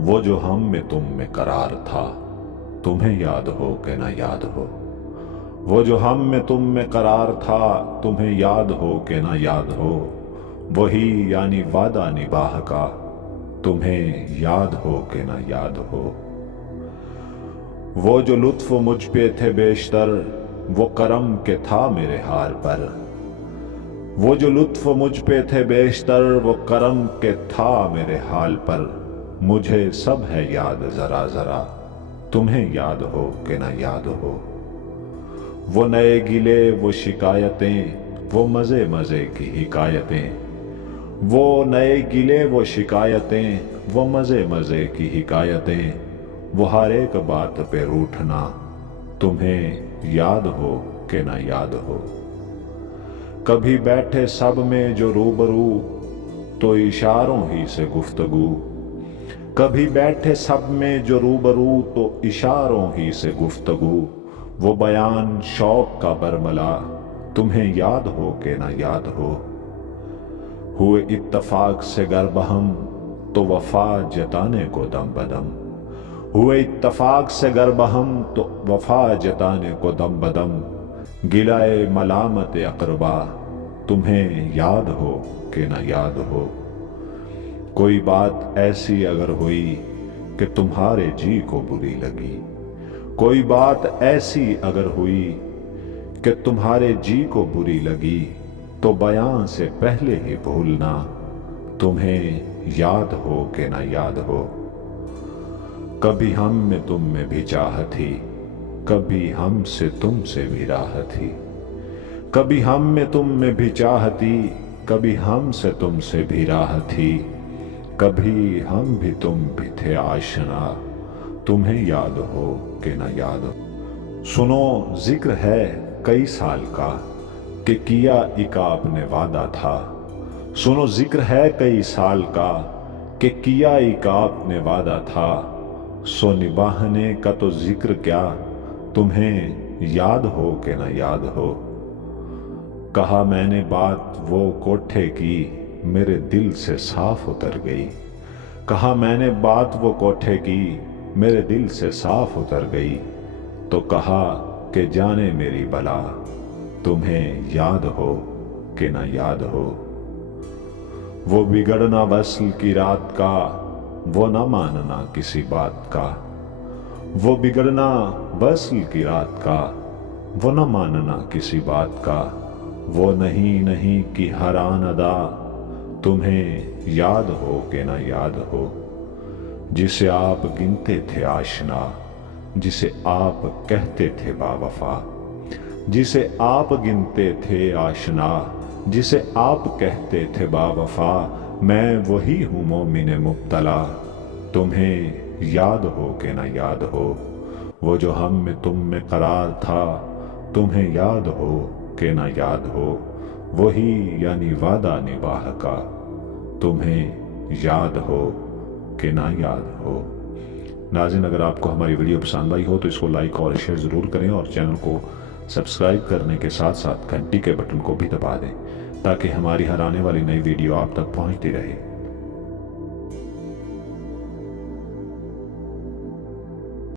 वो जो हम में तुम में करार था, तुम्हें याद हो कि ना याद हो। वो जो हम में तुम में करार था, तुम्हें याद हो कि ना याद हो। वही यानी वादा निभाह का, तुम्हें याद हो कि ना याद हो। वो जो लुत्फ मुझ पे थे बेशतर, वो करम के था मेरे हाल पर। वो जो लुत्फ मुझ पे थे बेशतर, वो करम के था मेरे हाल पर। मुझे सब है याद जरा जरा, तुम्हें याद हो कि ना याद हो। वो नए गिले वो शिकायतें, वो मजे मजे की हिकायतें। वो नए गिले वो शिकायतें, वो मजे मजे की हिकायतें। वो हर एक बात पे रूठना, तुम्हें याद हो कि ना याद हो। कभी बैठे सब में जो रूबरू, तो इशारों ही से गुफ्तगू। कभी बैठे सब में जो रूबरू, तो इशारों ही से गुफ्तगू। वो बयान शौक का बरमला, तुम्हें याद हो कि ना याद हो। हुए इत्तफाक से गर बहम, तो वफा जताने को दम बदम। हुए इत्तफाक से गर बहम, तो वफा जताने को दम बदम। गिलाए मलामत अकरबा, तुम्हें याद हो कि ना याद हो। कोई बात ऐसी अगर हुई कि तुम्हारे जी को बुरी लगी। कोई बात ऐसी अगर हुई कि तुम्हारे जी को बुरी लगी, तो बयां से पहले ही भूलना, तुम्हें याद हो कि ना याद हो। कभी हम में तुम में भी चाह थी, कभी हमसे तुमसे भी राह थी। कभी हम में तुम में भी चाह थी, कभी हमसे तुमसे भी राह थी। कभी हम भी तुम भी थे आशना, तुम्हें याद हो कि ना याद हो। सुनो जिक्र है कई साल का, कि किया एक आपने वादा था। सुनो जिक्र है कई साल का, कि किया एक आपने वादा था। सो निभाने का तो जिक्र क्या, तुम्हें याद हो कि ना याद हो। कहा मैंने बात वो कोठे की, मेरे दिल से साफ उतर गई। कहा मैंने बात वो कोठे की, मेरे दिल से साफ उतर गई। तो कहा कि जाने मेरी बला, तुम्हें याद हो कि ना याद हो। वो बिगड़ना वस्ल की रात का, वो ना मानना किसी बात का। वो बिगड़ना वस्ल की रात का, वो ना मानना किसी बात का। वो नहीं नहीं की हरान अदा, तुम्हें याद हो कि ना याद हो। जिसे आप गिनते थे आशना, जिसे आप कहते थे बावफा। जिसे आप गिनते थे आशना, जिसे आप कहते थे बावफा। मैं वही हूँ मोमिन मुब्तला, तुम्हें याद हो कि ना याद हो। वो जो हम में तुम में करार था, तुम्हें याद हो कि ना याद हो। वही यानी वादा निभाह का, तुम्हें याद हो कि ना याद हो। नाज़रीन, अगर आपको हमारी वीडियो पसंद आई हो तो इसको लाइक और शेयर ज़रूर करें, और चैनल को सब्सक्राइब करने के साथ साथ घंटी के बटन को भी दबा दें, ताकि हमारी हर आने वाली नई वीडियो आप तक पहुंचती रहे।